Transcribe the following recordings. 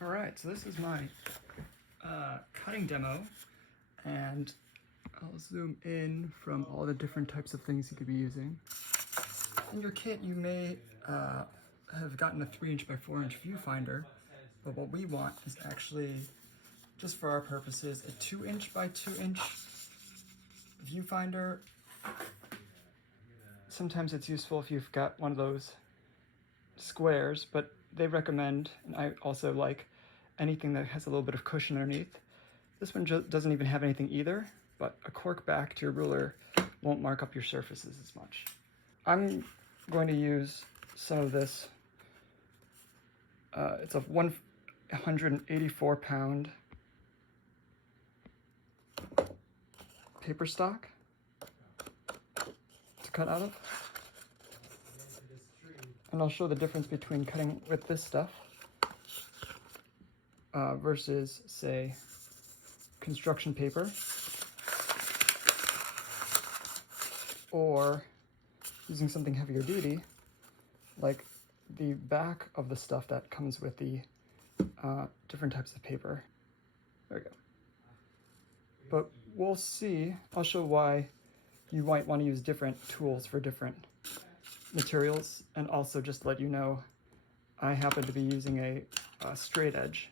All right, so this is my cutting demo, and I'll zoom in from all the different types of things you could be using. In your kit, you may have gotten a 3" by 4" viewfinder, but what we want is actually, just for our purposes, a 2" by 2" viewfinder. Sometimes it's useful if you've got one of those squares, but they recommend, and I also like, anything that has a little bit of cushion underneath. This one doesn't even have anything either, but a cork back to your ruler won't mark up your surfaces as much. I'm going to use some of this. It's a 184-pound paper stock to cut out of. And I'll show the difference between cutting with this stuff versus, say, construction paper, or using something heavier duty, like the back of the stuff that comes with the different types of paper. There we go. But we'll see. I'll show why you might want to use different tools for different materials, and also just let you know, I happen to be using a straight edge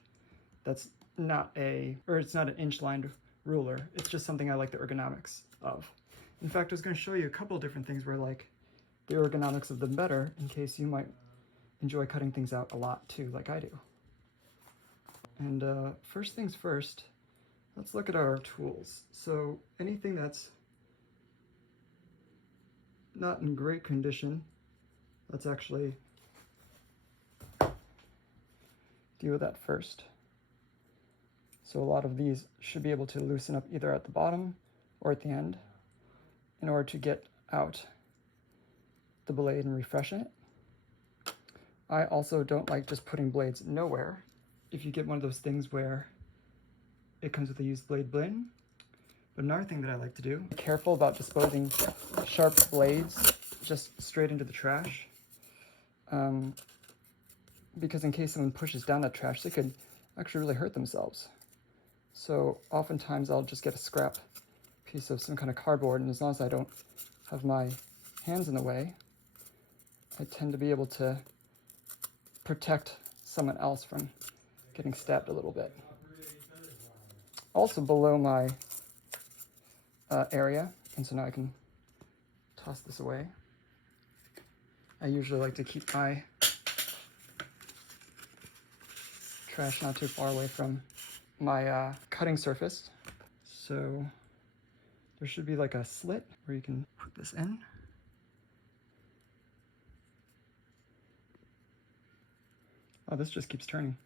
that's not it's not an inch-lined ruler. It's just something I like the ergonomics of. In fact, I was going to show you a couple of different things where I like the ergonomics of them better, in case you might enjoy cutting things out a lot too, like I do. And first things first, let's look at our tools. So anything that's not in great condition, let's actually deal with that first. So a lot of these should be able to loosen up either at the bottom or at the end in order to get out the blade and refreshen it. I also don't like just putting blades nowhere. If you get one of those things where it comes with a used blade bin. But another thing that I like to do, be careful about disposing sharp blades just straight into the trash. Because in case someone pushes down that trash, they could actually really hurt themselves. So oftentimes I'll just get a scrap piece of some kind of cardboard, and as long as I don't have my hands in the way, I tend to be able to protect someone else from getting stabbed a little bit. Also below my area, and so now I can toss this away. I usually like to keep my trash not too far away from my cutting surface. So there should be like a slit where you can put this in. Oh, this just keeps turning.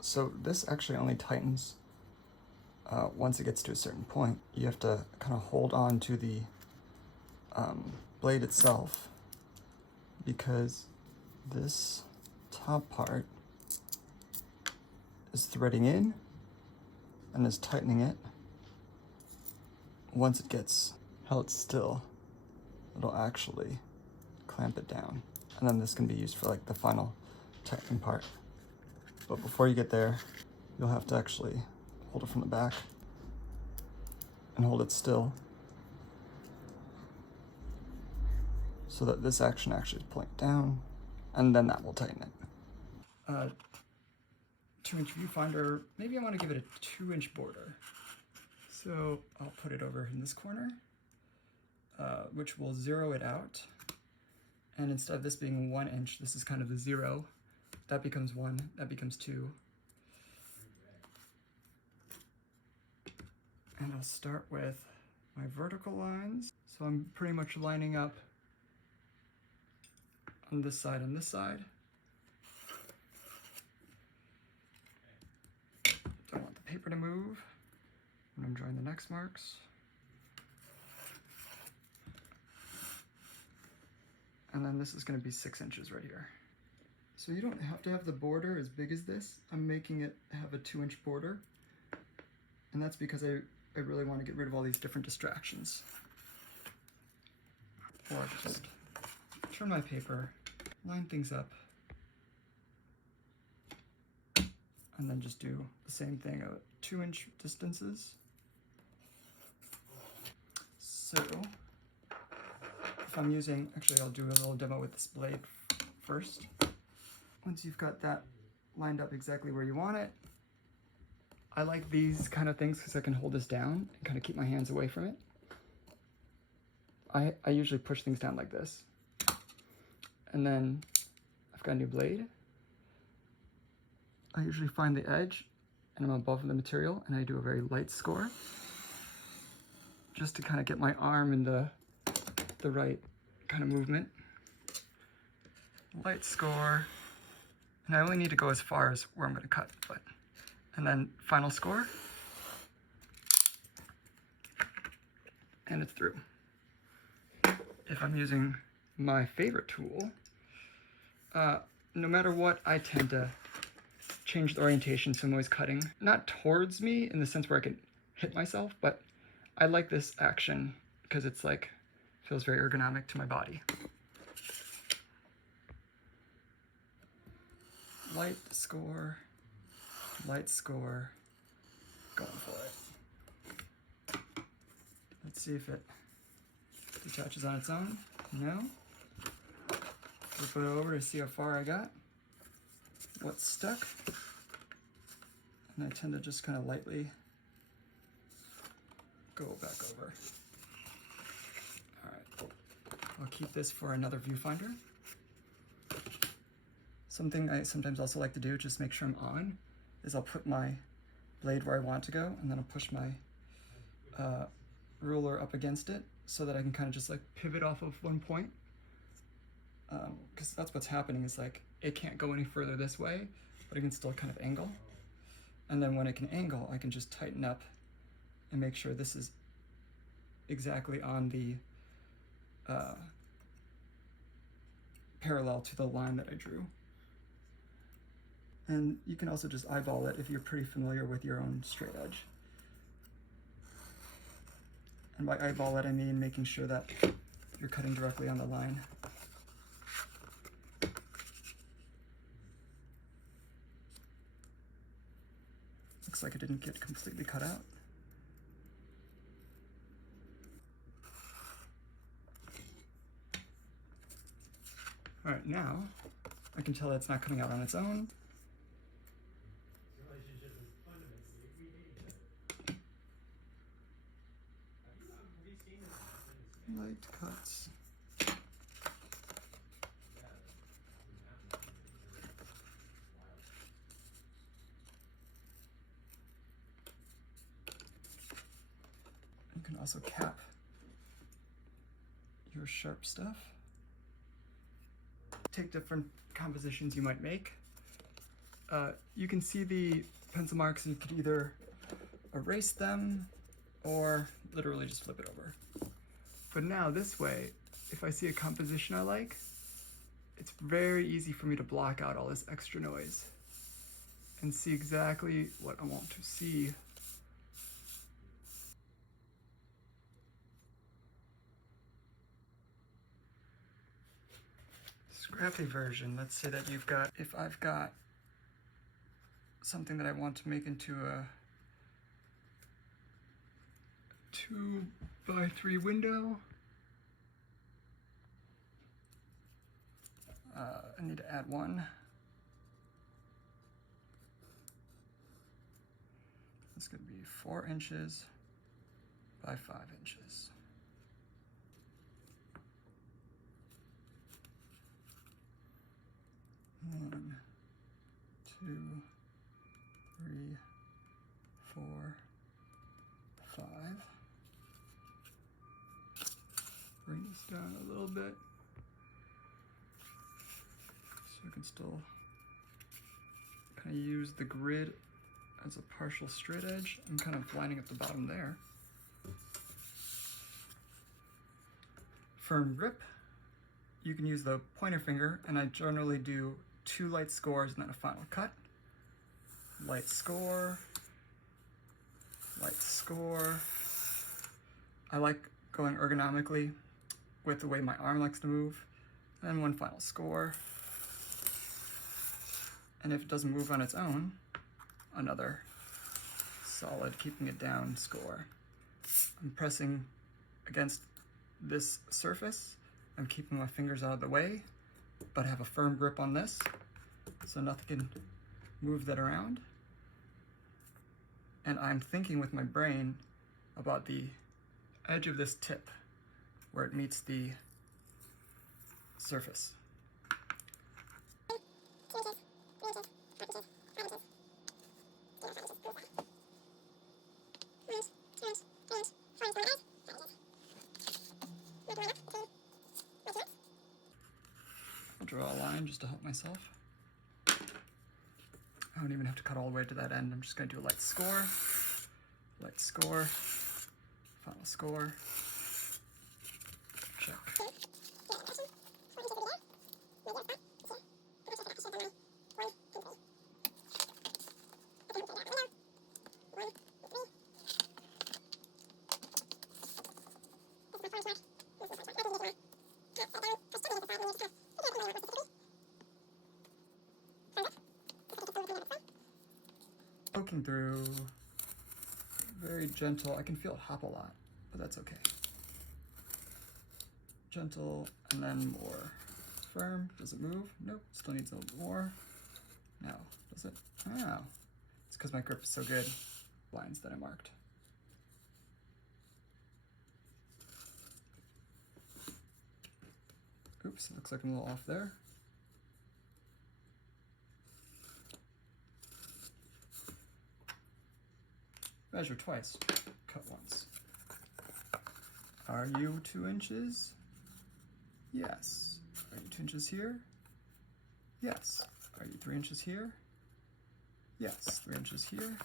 So this actually only tightens once it gets to a certain point. You have to kind of hold on to the blade itself, because this top part is threading in and is tightening it. Once it gets held still, it'll actually clamp it down. And then this can be used for like the final tightening part. But before you get there, you'll have to actually hold it from the back and hold it still so that this action actually is pulling it down, and then that will tighten it. 2" viewfinder, maybe I want to give it a 2" border. So I'll put it over in this corner, which will zero it out. And instead of this being 1 inch, this is kind of the 0. That becomes 1, that becomes 2. And I'll start with my vertical lines. So I'm pretty much lining up on this side and this side. Don't want the paper to move when I'm drawing the next marks. And then this is going to be 6 inches right here. So you don't have to have the border as big as this. I'm making it have a 2" border. And that's because I really want to get rid of all these different distractions. Or just turn my paper, line things up, And then just do the same thing at 2-inch distances. So if I'm using, actually I'll do a little demo with this blade first. Once you've got that lined up exactly where you want it, I like these kind of things because I can hold this down and kind of keep my hands away from it. I usually push things down like this. And then I've got a new blade. I usually find the edge and I'm above the material and I do a very light score just to kind of get my arm in the right kind of movement. Light score. And I only need to go as far as where I'm going to cut, and then final score. And it's through. If I'm using my favorite tool, no matter what, I tend to change the orientation, so I'm always cutting. Not towards me in the sense where I can hit myself, but I like this action because it's like, feels very ergonomic to my body. Light score, going for it. Let's see if it detaches on its own. No. Flip it over to see how far I got, what's stuck. And I tend to just kind of lightly go back over. All right, I'll keep this for another viewfinder. Something I sometimes also like to do, just make sure I'm on, is I'll put my blade where I want to go, and then I'll push my ruler up against it so that I can kind of just like pivot off of one point. Because that's what's happening, is like it can't go any further this way, but it can still kind of angle. And then when it can angle, I can just tighten up and make sure this is exactly on the parallel to the line that I drew. And you can also just eyeball it if you're pretty familiar with your own straight edge. And by eyeball it, I mean making sure that you're cutting directly on the line. Looks like it didn't get completely cut out. All right, now I can tell it's not coming out on its own. Light cuts. You can also cap your sharp stuff. Take different compositions you might make. You can see the pencil marks, and you could either erase them or literally just flip it over. But now this way, if I see a composition I like, it's very easy for me to block out all this extra noise and see exactly what I want to see. Scrappy version, let's say that if I've got something that I want to make into a 2x3 window. I need to add one. It's going to be 4 inches by 5 inches. One, 2, 3, 4, 5. Bring this down a little bit so we can still kind of use the grid as a partial straight edge. I'm kind of lining up the bottom there. Firm grip. You can use the pointer finger, and I generally do 2 light scores and then a final cut. Light score, light score. I like going ergonomically with the way my arm likes to move. And then one final score. And if it doesn't move on its own, another solid, keeping it down score. I'm pressing against this surface. I'm keeping my fingers out of the way, but have a firm grip on this, so nothing can move that around. And I'm thinking with my brain about the edge of this tip where it meets the surface. I'll draw a line just to help myself. I don't even have to cut all the way to that end. I'm just going to do a light score, final score, check. Poking through, very gentle. I can feel it hop a lot, but that's okay. Gentle, and then more firm. Does it move? Nope, still needs a little more. Now, does it? Oh, it's because my grip is so good. Lines that I marked. Oops, it looks like I'm a little off there. Measure twice, cut once. Are you 2 inches? Yes. Are you 2 inches here? Yes. Are you 3 inches here? Yes. 3 inches here?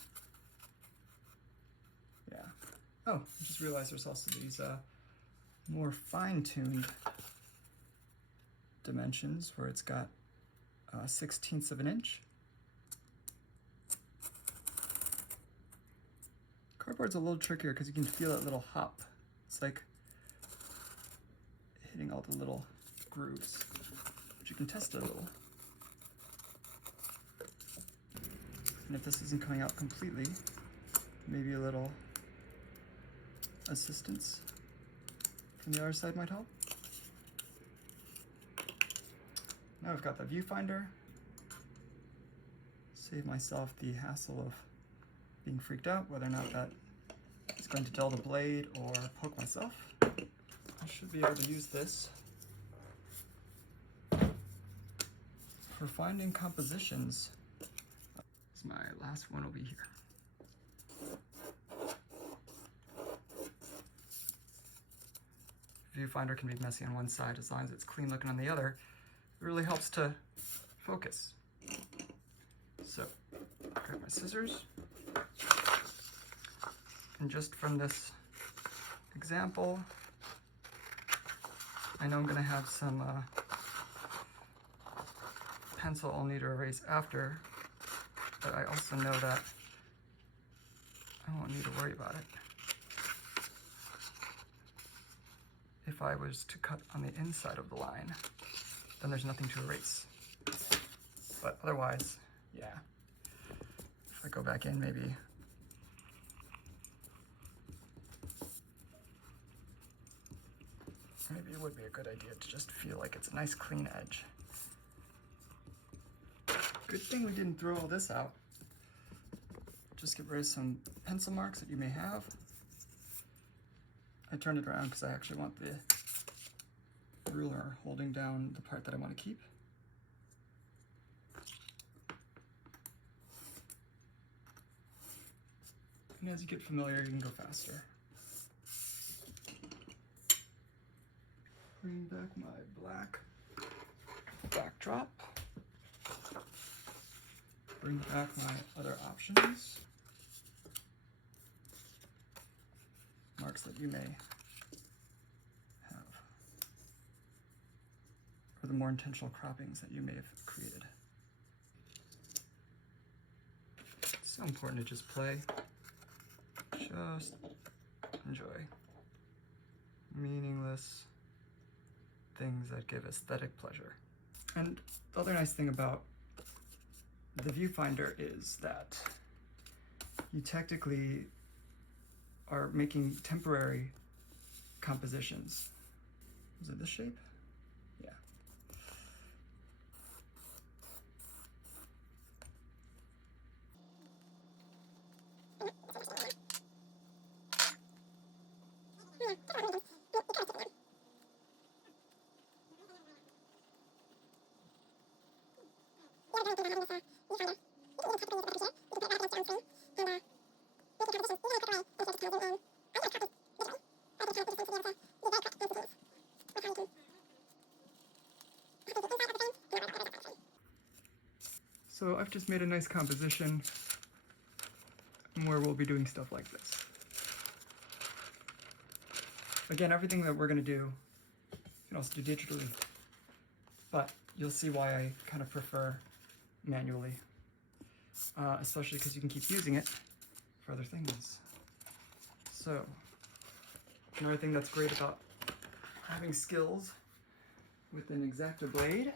Yeah. Oh, I just realized there's also these more fine-tuned dimensions where it's got 1/16 of an inch. Cardboard's a little trickier because you can feel that little hop. It's like hitting all the little grooves, but you can test it a little. And if this isn't coming out completely, maybe a little assistance from the other side might help. Now I've got the viewfinder. Save myself the hassle of being freaked out whether or not that is going to dull the blade or poke myself. I should be able to use this for finding compositions. My last one will be here. Viewfinder can be messy on one side as long as it's clean looking on the other. It really helps to focus. So, grab my scissors. And just from this example, I know I'm going to have some pencil I'll need to erase after, but I also know that I won't need to worry about it. If I was to cut on the inside of the line, then there's nothing to erase. But otherwise, yeah. If I go back in, maybe it would be a good idea to just feel like it's a nice clean edge. Good thing we didn't throw all this out. Just get rid of some pencil marks that you may have. I turned it around because I actually want the ruler holding down the part that I want to keep. And as you get familiar, you can go faster. Bring back my black backdrop. Bring back my other options. Marks that you may have. Or the more intentional croppings that you may have created. It's so important to just play. Just enjoy. Meaningless things that give aesthetic pleasure. And the other nice thing about the viewfinder is that you technically are making temporary compositions. Is it this shape? Yeah. So I've just made a nice composition where we'll be doing stuff like this. Again, everything that we're going to do, you can also do digitally, but you'll see why I kind of prefer manually, especially because you can keep using it for other things. So, another thing that's great about having skills with an Exacto blade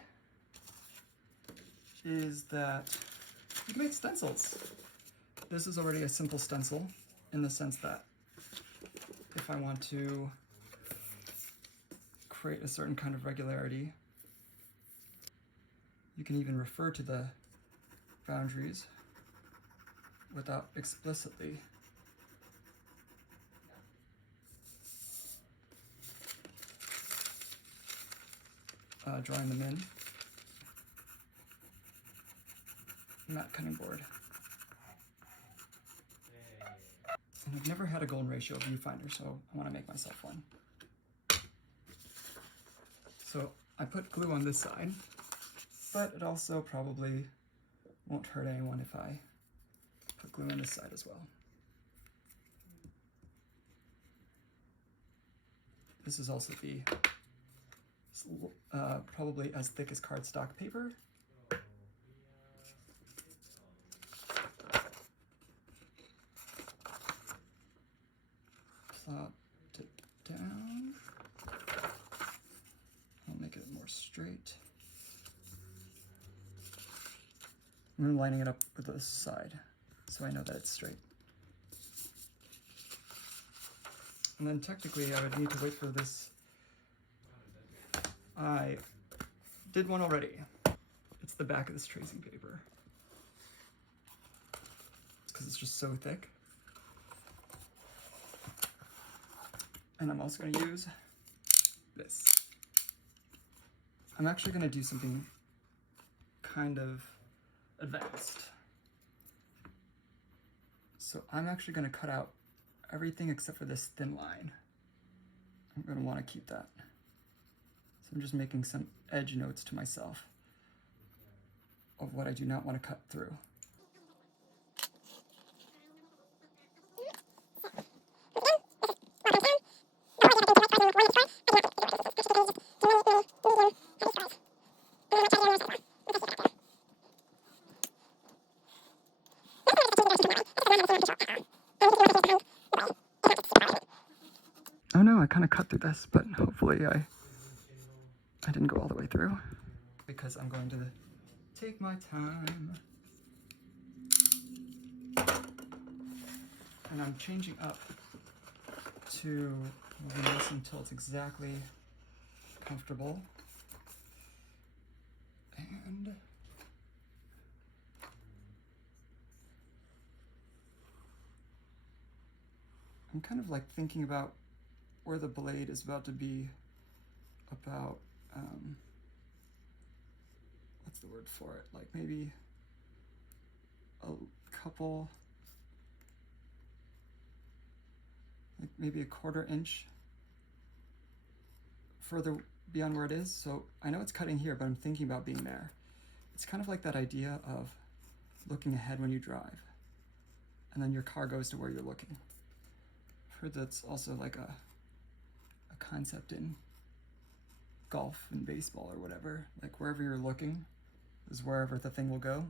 is that you can make stencils. This is already a simple stencil in the sense that if I want to create a certain kind of regularity, you can even refer to the boundaries without explicitly drawing them in. Matte cutting board. And I've never had a golden ratio viewfinder, so I want to make myself one. So I put glue on this side, but it also probably won't hurt anyone if I put glue on this side as well. This is also the probably as thick as cardstock paper. Plop it down. I'll make it more straight. I'm lining it up with this side so I know that it's straight. And then technically I would need to wait for this. I did one already. It's the back of this tracing paper. It's because it's just so thick. And I'm also going to use this. I'm actually going to do something kind of advanced. So I'm actually going to cut out everything except for this thin line. I'm going to want to keep that. So I'm just making some edge notes to myself of what I do not want to cut through. Oh no, I kind of cut through this, but hopefully I didn't go all the way through. Because I'm going to take my time. And I'm changing up to moving this until it's exactly comfortable. And I'm kind of like thinking about where the blade is about to be about, what's the word for it? Like maybe a couple, like maybe a 1/4 inch further beyond where it is. So I know it's cutting here, but I'm thinking about being there. It's kind of like that idea of looking ahead when you drive, and then your car goes to where you're looking. I've heard that's also like a concept in golf and baseball or whatever. Like wherever you're looking is wherever the thing will go.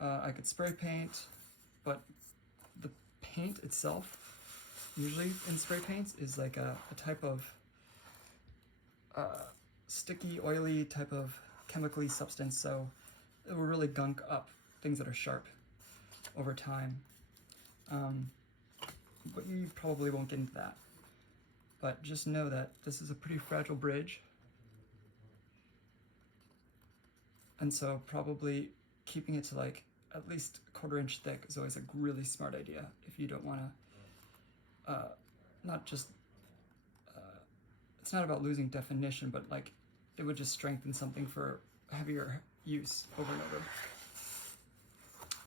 I could spray paint, but the paint itself, usually in spray paints, is like a type of sticky, oily type of chemically substance, so it will really gunk up things that are sharp over time. But you probably won't get into that. But just know that this is a pretty fragile bridge, and so probably keeping it to like at least a 1/4 inch thick is always a really smart idea if you don't want to not just it's not about losing definition, but like it would just strengthen something for heavier use over and over.